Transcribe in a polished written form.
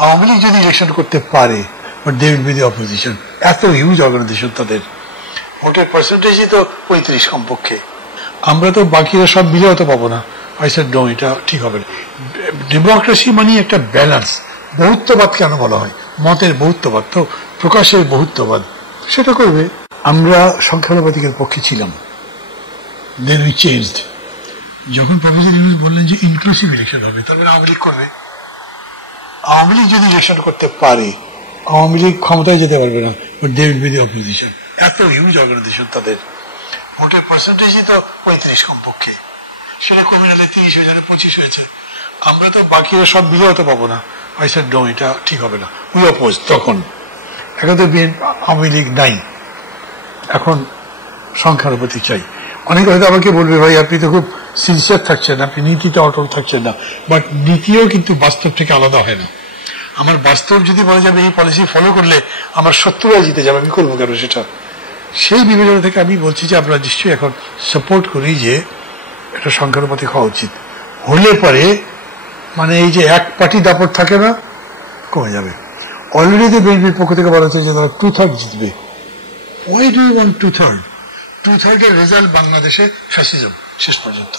আওয়ামী লীগ যদি ইলেকশন করতে পারে, but they will be the opposition. এত হিউজ অর্গানাইজেশন, তাদের ভোটের পার্সেন্টেজই তো 35 কমপক্ষে। আমরা তো বাকিরা সব মিলে অত পাবো না। আই সেড নো, এটা ঠিক হবে না। ডেমোক্রেসি মানে একটা ব্যালেন্স। বহুত্ববাদ কেন বলা হয়? মতের বহুত্ববাদ, তো প্রকাশের বহুত্ববাদ, সেটা করবে। আমরা সংখ্যানুপাতিকের পক্ষে ছিলাম, দেন উই চেঞ্জড। যখন প্রফেসর ইউনূস বললেন যে ইনক্লুসিভ ইলেকশন হবে, তার মানে আওয়ামী লীগ করবে। আওয়ামী লীগ যদি ইলেকশন করতে পারে, আওয়ামী লীগ ক্ষমতায় যেতে পারবে না, but they will be the opposition. এত হিউজ অর্গানাইজেশন, তাদের ভোটের পার্সেন্টেজই তো 35 কমপক্ষে। সেটা কমে গেলে 30,000 25 হয়েছে। আমরা তো বাকিরা সব মিলে অত পাবো না। আই সেড নো, এটা ঠিক হবে না। We oppose. তখন এখন তো আওয়ামী লীগ নাই, এখন সংখ্যানুপাতি চাই। অনেকে হয়তো আমাকে বলবে, ভাই আপনি তো খুব সিনসিয়ার থাকছেন, আপনি নীতিতে অটল থাকছেন না। বাট নীতিও কিন্তু বাস্তব থেকে আলাদা হয় না। আমার বাস্তব যদি বলা যাবে এই পলিসি ফলো করলে আমার শত্রুরা জিতে যাবে, আমি করবো কেন সেটা? সেই বিবেচনা থেকে আমি বলছি যে আমরা নিশ্চয়ই এখন সাপোর্ট করি যে এটা সংখ্যানুপাতিক হওয়া উচিত। হলে পরে মানে এই যে এক পার্টি দাপট থাকে না, কমে যাবে। অলরেডি বিএনপির পক্ষ থেকে বলা হচ্ছে যে তারা 2/3 জিতবে। Why do you want 2/3? 2/3 এর রেজাল্ট বাংলাদেশে ফ্যাসিজম শেষ পর্যন্ত।